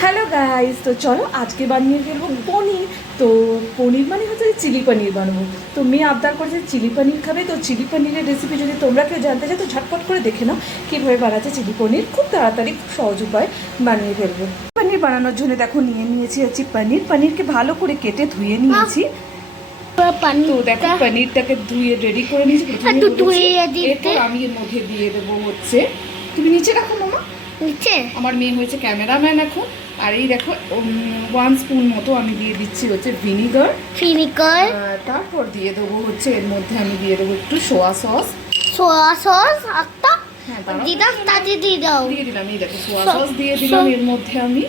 Hello guys, তো চলো আজকে বানিয়ে ফেলবো পনির। তো পনির মানে হচ্ছে চিলি পনির বানাবো। তো মেয়ে আবদার করেছে চিলি পনির খাবে। তো চিলি পনিরের রেসিপি যদি তোমরা কেউ জানতে চাও তো ঝটপট করে দেখে নাও কীভাবে বানাচ্ছে চিলি পনির। খুব তাড়াতাড়ি খুব সহজ উপায় বানিয়ে ফেলবো। পনির বানানোর জন্য দেখো নিয়ে নিয়েছি হচ্ছে পনিরকে ভালো করে কেটে ধুয়ে নিয়েছি। তো দেখো পনিরটাকে ধুয়ে রেডি করে নিয়েছি। এরপর আমি এর মধ্যে দিয়ে দেবো হচ্ছে, তুমি নিচে রাখো মামা, নিচে আমার মেয়ে হয়েছে ক্যামেরাম্যান এখন। আর এই দেখো 1 স্পুন মতো আমি দিয়ে দিচ্ছি হচ্ছে ভিনিগার। তারপর দিয়ে দেবো হচ্ছে এর মধ্যে আমি দিয়ে দেবো একটু সোয়া সস। একটা দিয়ে দিলাম। এই দেখো সোয়া সস দিয়ে দিলাম এর মধ্যে আমি।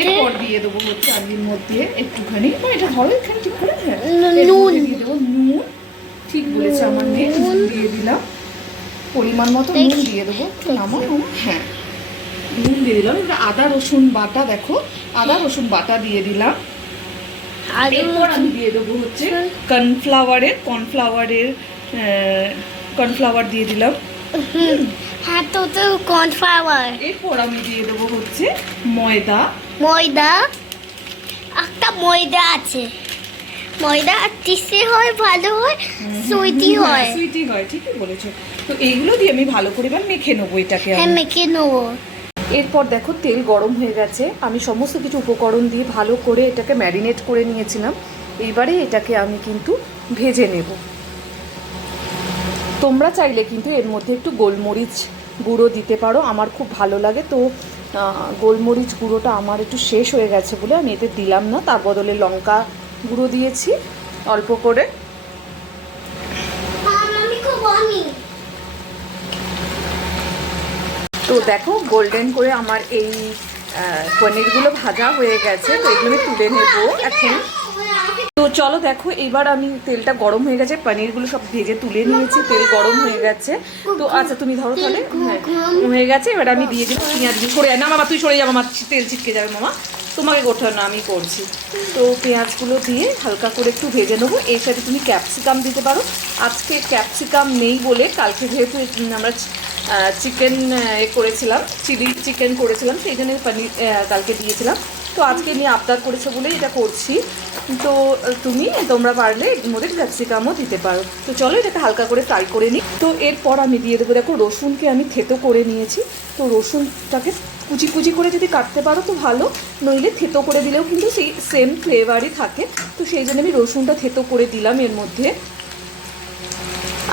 এরপর দিয়ে দেবো হচ্ছে আমি এর মধ্যে একটুখানি, এটা ধরো এখানে ঠিক করে, নুন দিয়ে দেবো। নুন, ঠিক বলেছে আমার মেয়ে, নুন দিয়ে দিলাম পরিমাণ মতো। নুন দিয়ে দেবো, হ্যাঁ নুন দিয়ে দিলাম। এবার আদা রসুন বাটা, দেখো আদা রসুন বাটা দিয়ে দিলাম। আর এরপর আমি দিয়ে দেবো হচ্ছে কর্নফ্লাওয়ার দিয়ে দিলাম। হ্যাঁ, তো কর্নফ্লাওয়ার। এরপর আমি দিয়ে দেবো হচ্ছে ময়দা। একটা ময়দা আছে, ময়দা আর টিসে হয়, ভালো হয়, সুইটি হয়, ঠিকই বলেছো। তো এইগুলো দিয়ে আমি ভালো করে এবার মেখে নেবো এটাকে। হ্যাঁ, মেখে নেবো। এরপর দেখো তেল গরম হয়ে গেছে। আমি সমস্ত কিছু উপকরণ দিয়ে ভালো করে এটাকে ম্যারিনেট করে নিয়েছিলাম। এইবারে এটাকে আমি কিন্তু ভেজে নেব। তোমরা চাইলে কিন্তু এর মধ্যে একটু গোলমরিচ গুঁড়ো দিতে পারো, আমার খুব ভালো লাগে। তো গোলমরিচ গুঁড়োটা আমার একটু শেষ হয়ে গেছে বলে আমি এতে দিলাম না, তার বদলে লঙ্কা গুঁড়ো দিয়েছি অল্প করে। তো দেখো গোল্ডেন করে আমার এই পনিরগুলো ভাজা হয়ে গেছে। তো এগুলো আমি তুলে নেবো এখন। তো চলো দেখো, এবার আমি তেলটা গরম হয়ে গেছে, পনিরগুলো সব ভেজে তুলে নিয়েছি, তেল গরম হয়ে গেছে। তো আচ্ছা তুমি ধরো তাহলে, হয়ে গেছে। এবার আমি দিয়ে দিই পেঁয়াজ। সরে না মামা, তুই সরে যাবো, আমার তেল ছিটকে যাবে মামা, তোমাকে করতে হবে না, আমি করছি। তো পেঁয়াজগুলো দিয়ে হালকা করে একটু ভেজে নেবো। এর সাথে তুমি ক্যাপসিকাম দিতে পারো। আজকে ক্যাপসিকাম নেই বলে, কালকে যেহেতু আমরা চিকেন করেছিলাম, চিলি চিকেন করেছিলাম, সেই জন্য পনির কালকে দিয়েছিলাম। তো আজকে নিয়ে আবদার করেছে বলেই এটা করছি। তো তোমরা পারলে এর মধ্যে ক্যাপসিকামও দিতে পারো। তো চলো এটাকে হালকা করে ফ্রাই করে নিই। তো এরপর আমি দিয়ে দেবো, দেখো রসুনকে আমি থেতো করে নিয়েছি। তো রসুনটাকে কুচি কুচি করে যদি কাটতে পারো তো ভালো, নইলে থেতো করে দিলেও কিন্তু সেই সেম ফ্লেভারই থাকে। তো সেই জন্য আমি রসুনটা থেতো করে দিলাম এর মধ্যে।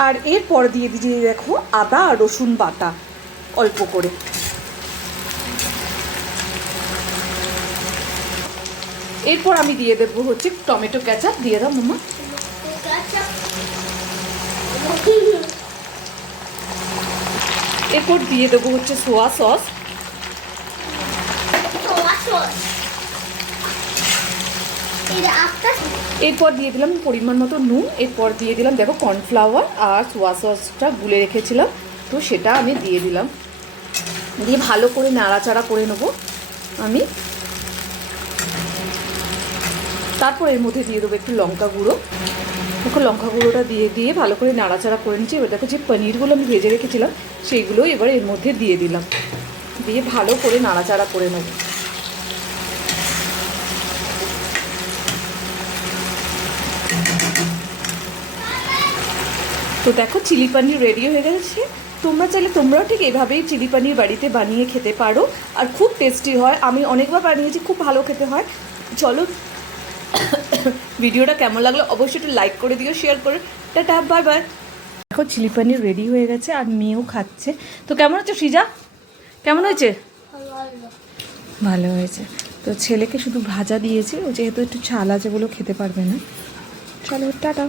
আর এরপর দিয়ে দিয়ে দেখো আদা আর রসুন বাটা অল্প করে। এরপর আমি দিয়ে দেবো হচ্ছে টমেটো কেচাপ। দিয়ে দাও মামা। এরপর দিয়ে দেবো হচ্ছে সোয়া সস। এরপর দিয়ে দিলাম পরিমাণ মতো নুন। এরপর দিয়ে দিলাম দেখো কর্নফ্লাওয়ার আর সোয়া সসটা গুলে রেখেছিলাম, তো সেটা আমি দিয়ে দিলাম। দিয়ে ভালো করে নাড়াচাড়া করে নেবো আমি। তারপর এর মধ্যে দিয়ে দেবো একটু লঙ্কা গুঁড়ো। দেখো লঙ্কা গুঁড়োটা দিয়ে ভালো করে নাড়াচাড়া করে নিচ্ছি। এবার দেখো যে পনিরগুলো আমি ভেজে রেখেছিলাম সেইগুলো এবার এর মধ্যে দিয়ে দিলাম, দিয়ে ভালো করে নাড়াচাড়া করে নেব। তো দেখো চিলি পনির রেডি হয়ে গেছে। তোমরা চাইলে তোমরাও ঠিক এভাবেই চিলি পনির বাড়িতে বানিয়ে খেতে পারো, আর খুব টেস্টি হয়। আমি অনেকবার বানিয়েছি, খুব ভালো খেতে হয়। চলো ভিডিওটা কেমন লাগলো অবশ্যই একটু লাইক করে দিও, শেয়ার করে। Tata, bye bye. দেখো চিলি পনির রেডি হয়ে গেছে আর মেয়েও খাচ্ছে। তো কেমন হচ্ছে সৃজা, কেমন হয়েছে? ভালো হয়েছে। তো ছেলেকে শুধু ভাজা দিয়েছি, ও যেহেতু একটু ছাল আছে বলে খেতে পারবে না। চলো টাটা।